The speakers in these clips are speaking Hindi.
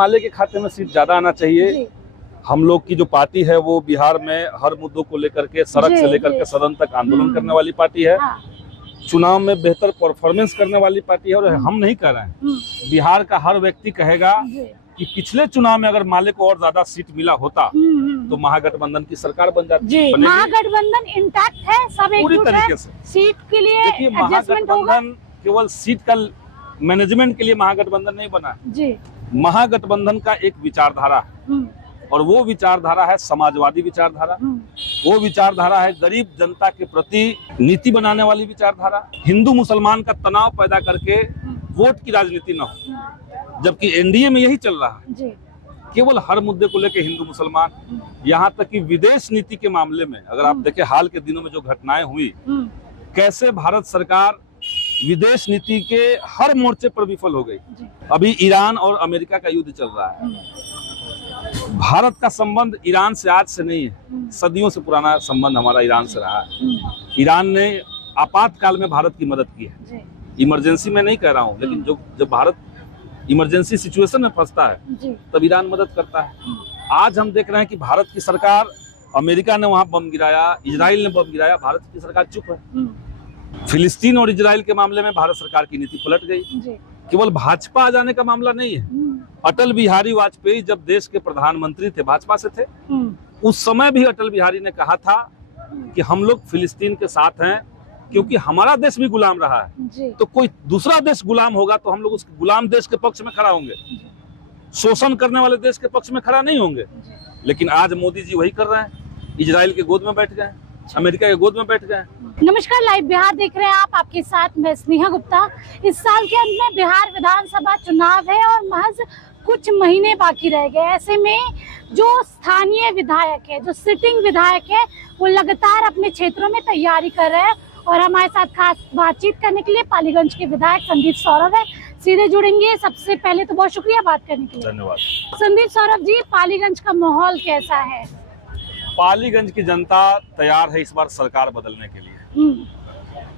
माले के खाते में सीट ज्यादा आना चाहिए। हम लोग की जो पार्टी है वो बिहार में हर मुद्दों को लेकर के सड़क से लेकर के सदन तक आंदोलन करने वाली पार्टी है। चुनाव में बेहतर परफॉर्मेंस करने वाली पार्टी है। और हम नहीं कह रहे हैं, बिहार का हर व्यक्ति कहेगा कि पिछले चुनाव में अगर माले को और ज्यादा सीट मिला होता तो महागठबंधन की सरकार बन जाती। महागठबंधन इंटैक्ट है, सब पूरी तरीके से सीट के लिए एडजस्टमेंट होगा। महागठबंधन केवल सीट का मैनेजमेंट के लिए महागठबंधन नहीं बना जी। महागठबंधन का एक विचारधारा है और वो विचारधारा है समाजवादी विचारधारा। वो विचारधारा है गरीब जनता के प्रति नीति बनाने वाली विचारधारा। हिंदू मुसलमान का तनाव पैदा करके वोट की राजनीति न हो, जबकि एनडीए में यही चल रहा है जी। केवल हर मुद्दे को लेकर हिंदू मुसलमान, यहाँ तक कि विदेश नीति के मामले में अगर आप देखें हाल के दिनों में जो घटनाएं हुई, कैसे भारत सरकार विदेश नीति के हर मोर्चे पर विफल हो गई। अभी ईरान और अमेरिका का युद्ध चल रहा है। भारत का संबंध ईरान से आज से नहीं है, सदियों से पुराना संबंध हमारा ईरान से रहा है। ईरान ने आपातकाल में भारत की मदद की है, इमरजेंसी में नहीं कह रहा हूँ, लेकिन जब भारत इमरजेंसी सिचुएशन में फंसता है तब ईरान मदद करता है। आज हम देख रहे हैं कि भारत की सरकार, अमेरिका ने वहां बम गिराया, इजराइल ने बम गिराया, भारत की सरकार चुप है। फिलिस्तीन और इजराइल के मामले में भारत सरकार की नीति पलट गई। केवल भाजपा आ जाने का मामला नहीं है। अटल बिहारी वाजपेयी जब देश के प्रधानमंत्री थे, भाजपा से थे, उस समय भी अटल बिहारी ने कहा था कि हम लोग फिलिस्तीन के साथ हैं क्योंकि हमारा देश भी गुलाम रहा है, तो कोई दूसरा देश गुलाम होगा तो हम लोग उस गुलाम देश के पक्ष में खड़ा होंगे, शोषण करने वाले देश के पक्ष में खड़ा नहीं होंगे। लेकिन आज मोदी जी वही कर रहे हैं, इजराइल के गोद में बैठ गए, अमेरिका के गोद में बैठ गए। नमस्कार, लाइव बिहार देख रहे हैं आप, आपके साथ मैं स्नेहा गुप्ता। इस साल के अंत में बिहार विधानसभा चुनाव है और महज कुछ महीने बाकी रह गए। ऐसे में जो स्थानीय विधायक है, जो सिटिंग विधायक है, वो लगातार अपने क्षेत्रों में तैयारी कर रहे हैं और हमारे साथ खास बातचीत करने के लिए पालीगंज के विधायक संदीप सौरभ है, सीधे जुड़ेंगे। सबसे पहले तो बहुत शुक्रिया बात करने के लिए। धन्यवाद। संदीप सौरभ जी, पालीगंज का माहौल कैसा है? पालीगंज की जनता तैयार है इस बार सरकार बदलने के लिए,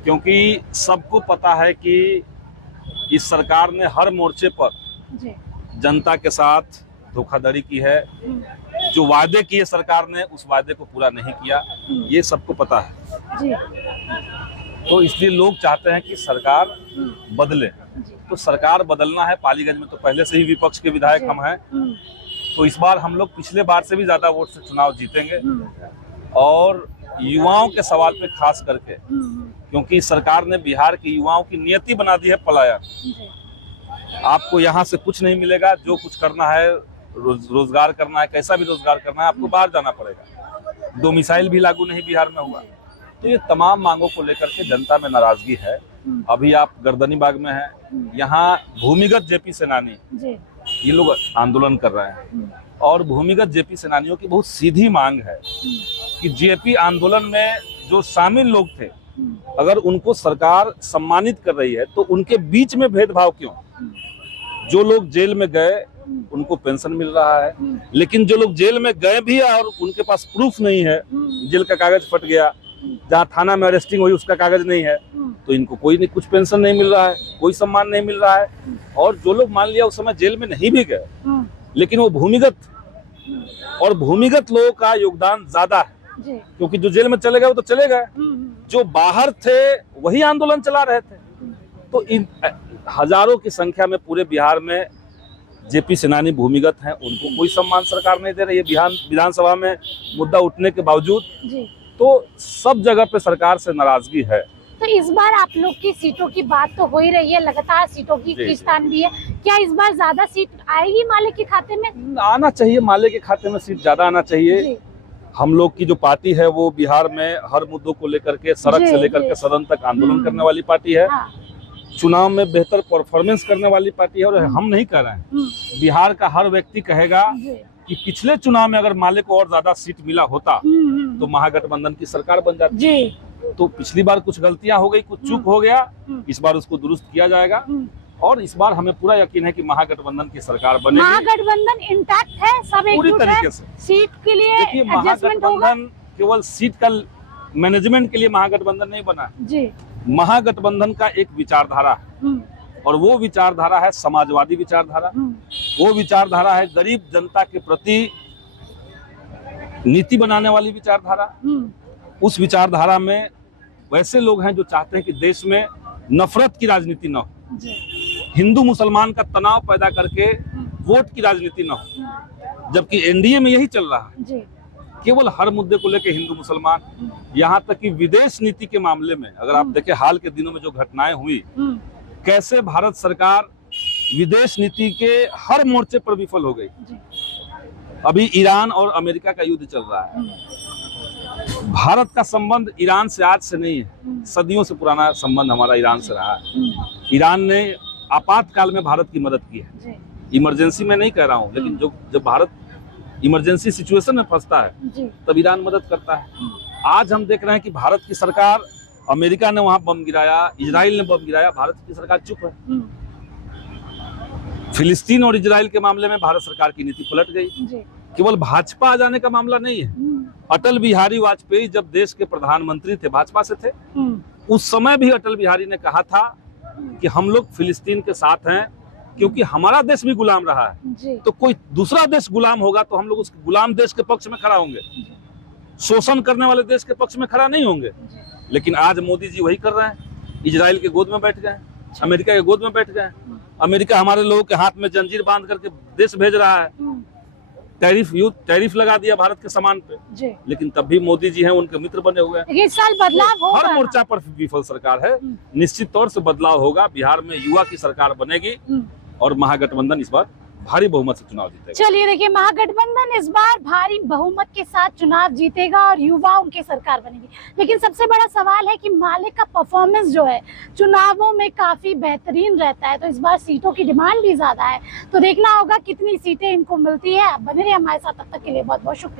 क्योंकि सबको पता है कि इस सरकार ने हर मोर्चे पर जनता के साथ धोखाधड़ी की है। जो वादे किए सरकार ने उस वादे को पूरा नहीं किया, ये सबको पता है। तो इसलिए लोग चाहते हैं कि सरकार बदले। तो सरकार बदलना है। पालीगंज में तो पहले से ही विपक्ष के विधायक हम हैं, तो इस बार हम लोग पिछले बार से भी ज्यादा वोट से चुनाव जीतेंगे। और युवाओं के सवाल पे खास करके, क्योंकि सरकार ने बिहार के युवाओं की नियति बना दी है पलायन। आपको यहाँ से कुछ नहीं मिलेगा, जो कुछ करना है, रोजगार करना है, कैसा भी रोजगार करना है, आपको बाहर जाना पड़ेगा। डोमिसाइल भी लागू नहीं बिहार में हुआ। तो ये तमाम मांगों को लेकर के जनता में नाराजगी है। अभी आप गर्दनीबाग में हैं, यहाँ भूमिगत जेपी सेनानी ये लोग आंदोलन कर रहे हैं और भूमिगत जेपी सेनानियों की बहुत सीधी मांग है कि जेपी आंदोलन में जो शामिल लोग थे, अगर उनको सरकार सम्मानित कर रही है तो उनके बीच में भेदभाव क्यों? जो लोग जेल में गए उनको पेंशन मिल रहा है, लेकिन जो लोग जेल में गए भी और उनके पास प्रूफ नहीं है, जेल का कागज फट गया, जहाँ थाना में अरेस्टिंग हुई उसका कागज नहीं है, तो इनको कोई नहीं, कुछ पेंशन नहीं मिल रहा है, कोई सम्मान नहीं मिल रहा है। और जो लोग मान लिया उस समय जेल में नहीं भी गए, लेकिन वो भूमिगत, और भूमिगत लोगों का योगदान ज्यादा है, क्योंकि जो जेल में चले गए वो तो चले गए, जो बाहर थे वही आंदोलन चला रहे थे। तो इन हजारों की संख्या में पूरे बिहार में जेपी सेनानी भूमिगत हैं, उनको कोई सम्मान सरकार नहीं दे रही है। बिहार विधानसभा में मुद्दा उठने के बावजूद तो सब जगह पे सरकार से नाराजगी है। तो इस बार आप लोग की सीटों की बात तो हो ही रही है, लगातार सीटों की खींचतान भी है। क्या इस बार ज्यादा सीट आएगी माले के खाते में? आना चाहिए, माले के खाते में सीट ज्यादा आना चाहिए। हम लोग की जो पार्टी है वो बिहार में हर मुद्दों को लेकर के सड़क से लेकर के सदन तक आंदोलन करने वाली पार्टी है। चुनाव में बेहतर परफॉर्मेंस करने वाली पार्टी है। और हम नहीं कह रहे हैं, बिहार का हर व्यक्ति कहेगा कि पिछले चुनाव में अगर माले को और ज्यादा सीट मिला होता तो महागठबंधन की सरकार बन जाती। तो पिछली बार कुछ गलतियां हो गई, कुछ चूक हो गया, इस बार उसको दुरुस्त किया जाएगा और इस बार हमें पूरा यकीन है कि महागठबंधन की सरकार बनेगी। महागठबंधन इंटैक्ट है, सब एक पूरी तरीके से। सीट के लिए एडजस्टमेंट होगा। केवल सीट का मैनेजमेंट के लिए महागठबंधन नहीं बना जी। महागठबंधन का एक विचारधारा है और वो विचारधारा है समाजवादी विचारधारा, वो विचारधारा है गरीब जनता के प्रति नीति बनाने वाली विचारधारा। उस विचारधारा में वैसे लोग हैं जो चाहते हैं कि देश में नफरत की राजनीति न हो, हिंदू मुसलमान का तनाव पैदा करके वोट की राजनीति न हो, जबकि एनडीए में यही चल रहा है। केवल हर मुद्दे को लेकर हिंदू मुसलमान, यहाँ तक कि विदेश नीति के मामले में अगर आप देखें हाल के दिनों में जो घटनाएं हुई, कैसे भारत सरकार विदेश नीति के हर मोर्चे पर विफल हो गई। अभी ईरान और अमेरिका का युद्ध चल रहा है। भारत का संबंध ईरान से आज से नहीं है, सदियों से पुराना संबंध हमारा ईरान से रहा है। ईरान ने आपातकाल में भारत की मदद की है, इमरजेंसी में नहीं कह रहा हूँ, लेकिन जब भारत इमरजेंसी सिचुएशन में फंसता है तब ईरान मदद करता है। आज हम देख रहे हैं कि भारत की सरकार, अमेरिका ने वहां बम गिराया, इजराइल ने बम गिराया, भारत की सरकार चुप है। फिलिस्तीन और इजराइल के मामले में भारत सरकार की नीति पलट गई। केवल भाजपा आ जाने का मामला नहीं है। अटल बिहारी वाजपेयी जब देश के प्रधानमंत्री थे, भाजपा से थे, उस समय भी अटल बिहारी ने कहा था कि हम लोग फिलिस्तीन के साथ हैं क्योंकि हमारा देश भी गुलाम रहा है, तो कोई दूसरा देश गुलाम होगा तो हम लोग उस गुलाम देश के पक्ष में खड़ा होंगे, शोषण करने वाले देश के पक्ष में खड़ा नहीं होंगे। लेकिन आज मोदी जी वही कर रहे हैं, इजराइल के गोद में बैठ गए, अमेरिका के गोद में बैठ गए। अमेरिका हमारे लोगों के हाथ में जंजीर बांध करके देश भेज रहा है, टैरिफ लगा दिया भारत के सामान पे, लेकिन तब भी मोदी जी हैं उनके मित्र बने हुए हैं। इस साल बदलाव होगा, हर मोर्चा पर विफल सरकार है, निश्चित तौर से बदलाव होगा। बिहार में युवा की सरकार बनेगी और महागठबंधन इस बार भारी बहुमत से चुनाव जीतेगा। चलिए देखिए, महागठबंधन इस बार भारी बहुमत के साथ चुनाव जीतेगा और युवाओं की सरकार बनेगी। लेकिन सबसे बड़ा सवाल है कि मालिक का परफॉर्मेंस जो है चुनावों में काफी बेहतरीन रहता है, तो इस बार सीटों की डिमांड भी ज्यादा है, तो देखना होगा कितनी सीटें इनको मिलती है। आप बने रहिए हमारे साथ, तब तक के लिए बहुत बहुत शुक्रिया।